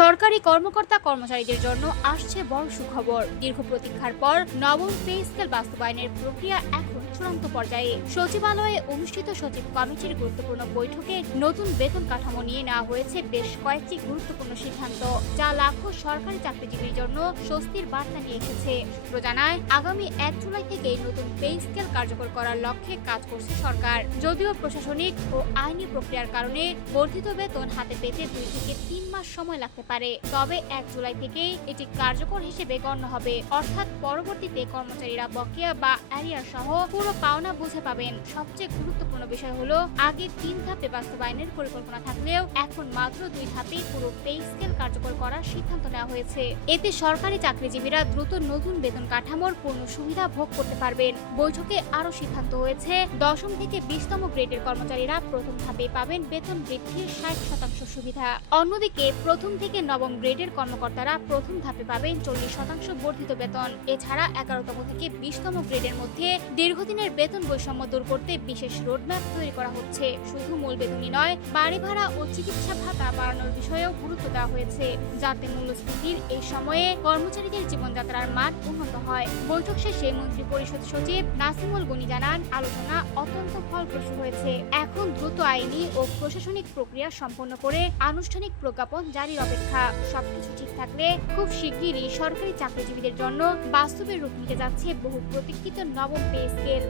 সরকারি কর্মকর্তা কর্মচারীদের জন্য আসছে বড় সুখবর। দীর্ঘ প্রতীক্ষার পর নবম পে স্কেল বাস্তবায়নের প্রক্রিয়া এখন চূড়ান্ত পর্যায়ে। সচিবালয়ে অনুষ্ঠিত সচিব কমিটির গুরুত্বপূর্ণ বৈঠকে নতুন বেতন কাঠামো নিয়ে নেওয়া হয়েছে বেশ কয়েকটি গুরুত্বপূর্ণ সিদ্ধান্ত, যা লাখো সরকারি চাকরিজীবীর জন্য স্বস্তির বার্তা নিয়ে এসেছে। সূত্র জানায়, আগামী 1 জুলাই থেকে নতুন পে স্কেল কার্যকর করার লক্ষ্যে কাজ করছে সরকার। যদিও প্রশাসনিক ও আইনি প্রক্রিয়ার কারণে বর্ধিত বেতন হাতে পেতে 2 থেকে 3 মাস সময় লাগতে পারে, তবে 1 জুলাই থেকেই এটি কার্যকর হিসেবে গণ্য হবে। অর্থাৎ পরবর্তীতে কর্মচারীরা বকেয়া বা অ্যারিয়ার সহ পুরো পাওনা বুঝে পাবেন। সবচেয়ে গুরুত্বপূর্ণ বিষয় হলো, আগে 3 ধাপে বাস্তবায়নের পরিকল্পনা থাকলেও এখন মাত্র 2 ধাপে পুরো পে স্কেল কার্যকর করার সিদ্ধান্ত নেওয়া হয়েছে। এতে সরকারি চাকরিজীবীরা দ্রুত নতুন বেতন কাঠামোর পূর্ণ সুবিধা ভোগ করতে পারবেন। বৈঠকে আরও সিদ্ধান্ত হয়েছে, 10ম থেকে 20তম গ্রেডের কর্মচারীরা প্রথম ধাপে পাবেন বেতন বৃদ্ধির 60% সুবিধা। অন্যদিকে প্রথম থেকে 9ম গ্রেডের কর্মকর্তারা প্রথম ধাপে পাবেন 40% বর্ধিত বেতন। এছাড়া 11তম থেকে 20তম গ্রেডের মধ্যে দীর্ঘদিনের বেতন বৈষম্য দূর করতে বিশেষ রোডম্যাপ তৈরি করা হচ্ছে। শুধু মূল বেতনই নয়, বাড়ি ভাড়া ও চিকিৎসা ভাতা বাড়ানোর বিষয়েও গুরুত্ব দেওয়া হয়েছে, যাতে মূল্যস্ফীতির এই সময়ে কর্মচারীদের জীবনযাত্রার মান উন্নত হয়। বৈঠক শেষে মন্ত্রী পরিষদ সচিব নাসিমুল গনি জানান, আলোচনা অত্যন্ত ফলপ্রসূ হয়েছে। এখন দ্রুত আইনি ও প্রশাসনিক প্রক্রিয়া সম্পন্ন করে আনুষ্ঠানিক প্রজ্ঞাপন জারির অপেক্ষা। সবকিছু ঠিক থাকলে খুব শিগগিরই সরকারি চাকরিজীবীদের জন্য বাস্তবে রূপ নিতে যাচ্ছে বহু প্রতীক্ষিত নবম পে স্কেল।